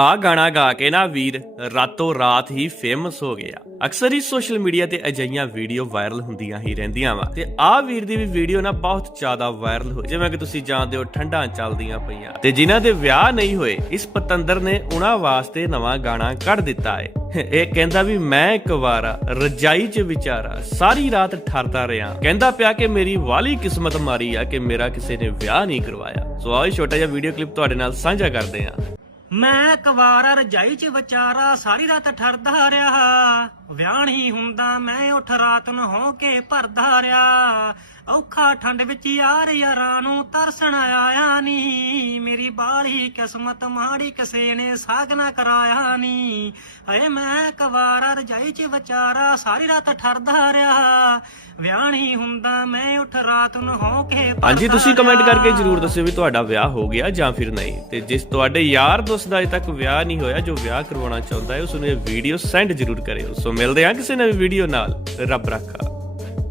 ਆ ਗਾਣਾ ਗਾ ਕੇ ਨਾ ਵੀਰ, ਰਾਤੋਂ ਰਾਤ ਹੀ ਫੇਮਸ ਹੋ ਗਿਆ। ਅਕਸਰ ਹੀ ਸੋਸ਼ਲ ਮੀਡੀਆ ਤੇ ਅਜਈਆਂ ਵੀਡੀਓ ਵਾਇਰਲ ਹੁੰਦੀਆਂ ਹੀ ਰਹਿੰਦੀਆਂ ਵਾ। ਤੇ ਆ ਵੀਰ ਦੀ ਵੀ ਵੀਡੀਓ ਨਾ ਬਹੁਤ ਜ਼ਿਆਦਾ ਵਾਇਰਲ ਹੋਈ। ਜਿਵੇਂ ਕਿ ਤੁਸੀਂ ਜਾਣਦੇ ਹੋ, ਠੰਡਾਂ ਚੱਲਦੀਆਂ ਪਈਆਂ। ਤੇ ਜਿਨ੍ਹਾਂ ਦੇ ਵਿਆਹ ਨਹੀਂ ਹੋਏ, ਇਸ ਪਤੰਦਰ ਨੇ ਉਹਨਾਂ ਵਾਸਤੇ ਨਵਾਂ ਗਾਣਾ ਕੱਢ ਦਿੱਤਾ ਹੈ ਇਹ ਕਹਿੰਦਾ ਵੀ ਮੈਂ ਇੱਕ ਵਾਰ ਰਜਾਈ 'ਚ ਵਿਚਾਰਾ, ਸਾਰੀ ਰਾਤ ਠਰਦਾ ਰਿਹਾ। ਕਹਿੰਦਾ ਪਿਆ ਕਿ ਮੇਰੀ ਵਾਲੀ ਕਿਸਮਤ ਮਾਰੀ ਆ ਕਿ ਮੇਰਾ ਕਿਸੇ ਨੇ ਵਿਆਹ ਨਹੀਂ ਕਰਵਾਇਆ। ਸੋ ਆਓ ਛੋਟਾ ਜਿਹਾ ਵੀਡੀਓ ਕਲਿੱਪ ਤੁਹਾਡੇ ਨਾਲ ਸਾਂਝਾ ਕਰਦੇ ਹਾਂ। ਮੈਂ ਕੁਵਾਰਾ ਰਜਾਈ 'ਚ ਵਿਚਾਰਾ, ਸਾਰੀ ਰਾਤ ਠਰਦਾ ਰਿਹਾ ਵਿਆਹ ਹੀ ਹੁੰਦਾ, ਮੈਂ ਉੱਠ ਰਾਤ ਨੂੰ ਹੋ ਕੇ ਭਰਦਾ ਰਿਹਾ ਔਖਾ ਠੰਡ ਵਿੱਚ ਯਾਰ ਯਾਰਾਂ ਨੂੰ ਤਰਸਣ ਆਇਆ ਨਹੀਂ ਮੇਰੀ ਬਾਲੀ ਕਿਸਮਤ ਮਾੜੀ ਕਿਸੇ ਨੇ ਸਾਗ ਨਾ ਕਰਾਇਆ ਨਹੀਂ ਹਏ ਮੈਂ ਕੁਵਾਰਾ ਰਜਾਈ 'ਚ ਵਿਚਾਰਾ ਸਾਰੀ ਰਾਤ ਠਰਦਾ ਰਿਹਾ। ਵਿਆਹ ਨਹੀਂ ਹੁੰਦਾ ਮੈਂ ਉੱਠ ਰਾਤ ਨੂੰ ਹੋ ਕੇ ਹਾਂਜੀ ਤੁਸੀਂ ਕਮੈਂਟ ਕਰਕੇ। ਜਰੂਰ ਦੱਸਿਓ ਵੀ ਤੁਹਾਡਾ ਵਿਆਹ ਹੋ ਗਿਆ ਜਾਂ ਫਿਰ ਨਹੀਂ। ਤੇ ਜਿਸ ਤੁਹਾਡੇ ਯਾਰ ਦੋਸਤ ਦਾ ਅਜੇ ਤੱਕ ਵਿਆਹ ਨਹੀਂ ਹੋਇਆ ਜੋ ਵਿਆਹ ਕਰਵਾਉਣਾ ਚਾਹੁੰਦਾ ਹੈ ਉਸ ਨੂੰ ਇਹ ਵੀਡੀਓ ਸੈਂਡ ਜਰੂਰ ਕਰਿਓ। ਸੋ ਮਿਲਦੇ ਹਾਂ ਕਿਸੇ ਨਵੀਂ ਵੀਡੀਓ ਨਾਲ। ਰੱਬ ਰੱਖਾ।